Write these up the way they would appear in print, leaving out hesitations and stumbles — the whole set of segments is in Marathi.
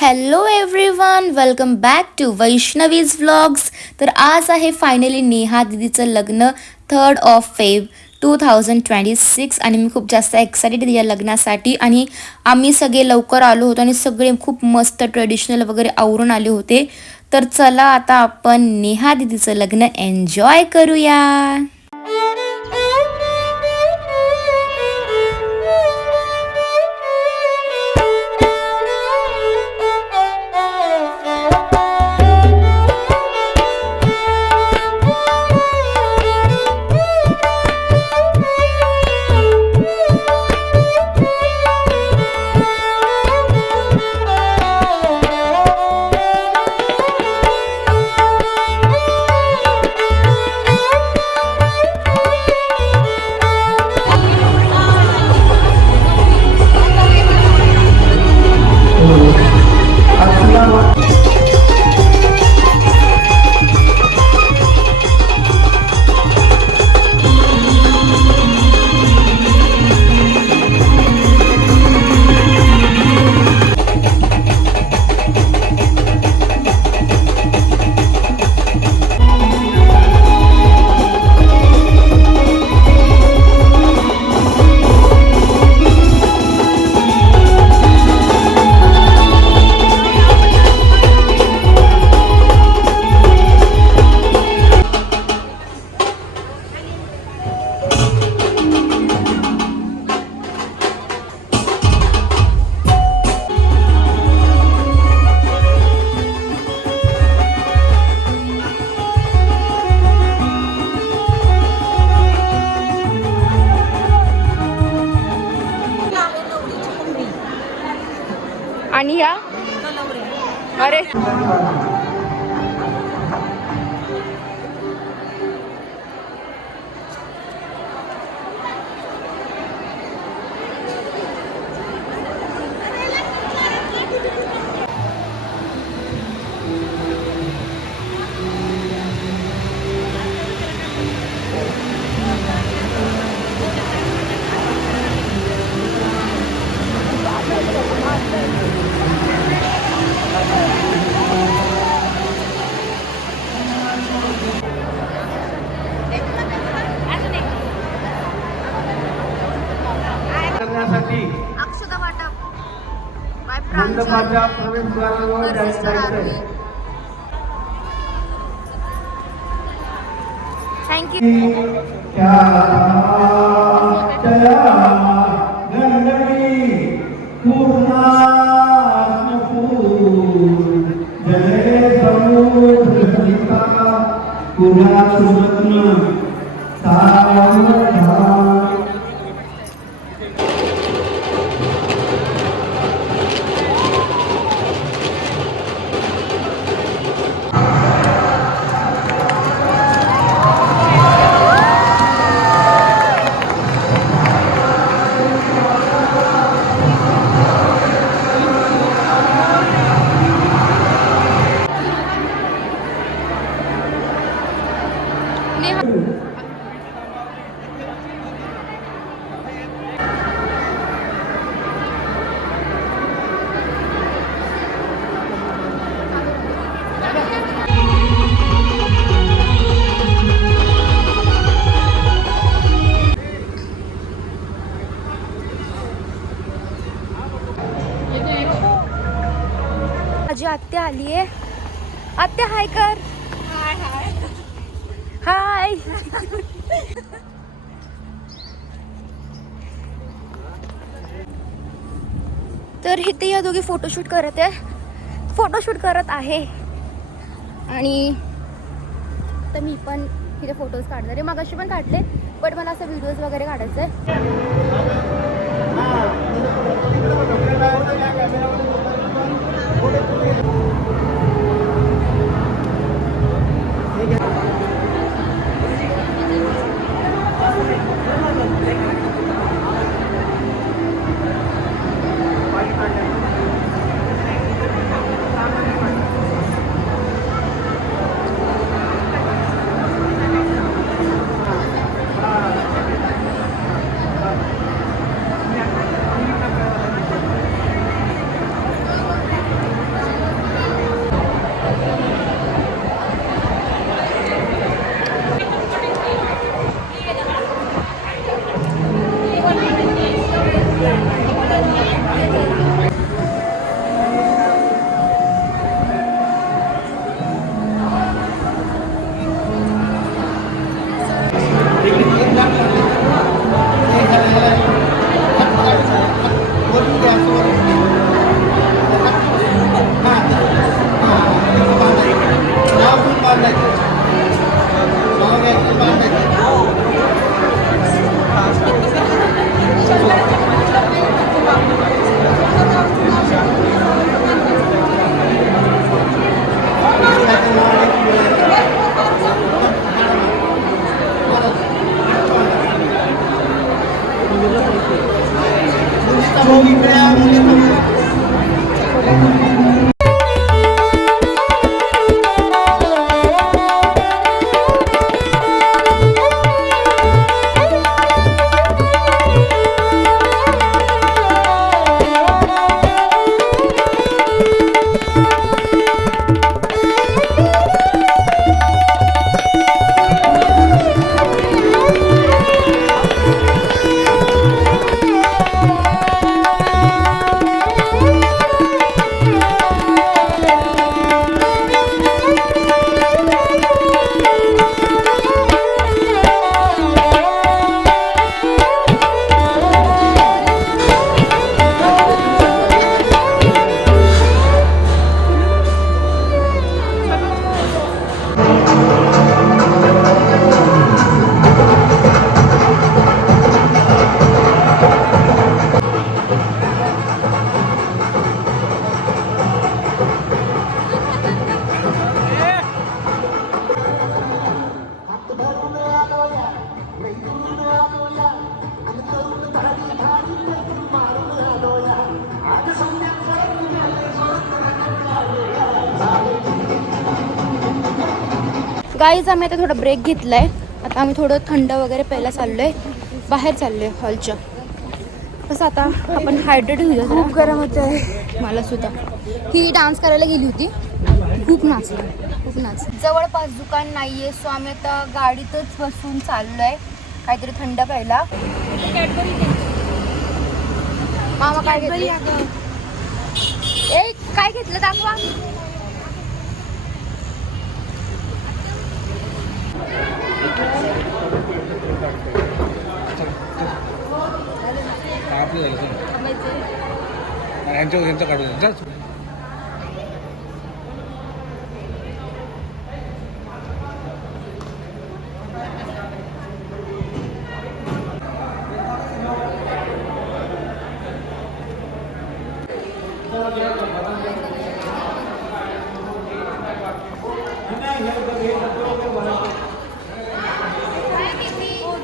Hello everyone, welcome back to Vaishnavi's vlogs. तर आज आहे फायनली नेहा दीदीचं लग्न 3 ऑफ फेब 2026 आणि मी खूप जास्त एक्सायटेड या लग्नासाठी. आणि आम्ही सगळे लवकर आलो होतो आणि सगळे खूप मस्त ट्रेडिशनल वगैरे आवरून आले होते. तर चला आता आपण नेहा दीदीचं लग्न एन्जॉय करूया. आणि या अरे करण्यासाठी अक्षता वाटप मंडपाच्या प्रवेशद्वारावर जायचंय. थँक्यू. माझी आत्या आली आहे. आत्या हाय कर. हाय हाय हाय. तर इथे या दोघी फोटोशूट करत आहे आणि तर मी पण इथे फोटोज काढणार आहे. मगाशी पण काढले, बट मला असं व्हिडिओज वगैरे काढायचं आहे. गाईज आम्ही आता थोडा ब्रेक घेतलाय. आता आम्ही थोडं थंड वगैरे प्यायला चाललोय. बाहेर चाललोय हॉलच्या. कसं आता आपण हायड्रेट होऊया. खूप गरम होतंय मला सुद्धा. ही डान्स करायला गेली होती. खूप नाच. जवळपास दुकान नाहीये, सो आम्ही आता गाडीतच बसून चाललोय काहीतरी थंड प्यायला. मामा काय घेतलं? ए काय घेतलं दाखवा. यांच्या काढून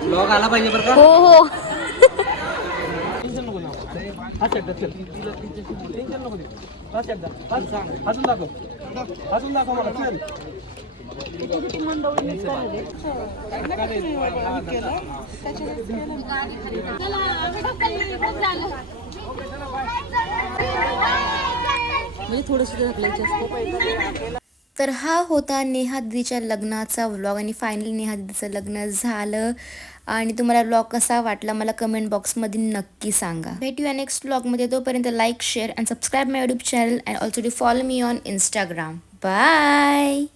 ब्लॉग आला पाहिजे बरं का. हो अजून दाखव मला चल. तर हा होता नेहा दीदीच्या लग्नाचा व्लॉग आणि फायनली नेहा दीदीचं लग्न झालं. आणि तुम्हाला व्लॉग कसा वाटला मला कमेंट बॉक्समध्ये नक्की सांगा. भेटूया नेक्स्ट व्लॉगमध्ये. तोपर्यंत like share and subscribe my YouTube channel and also to follow me on Instagram. Bye.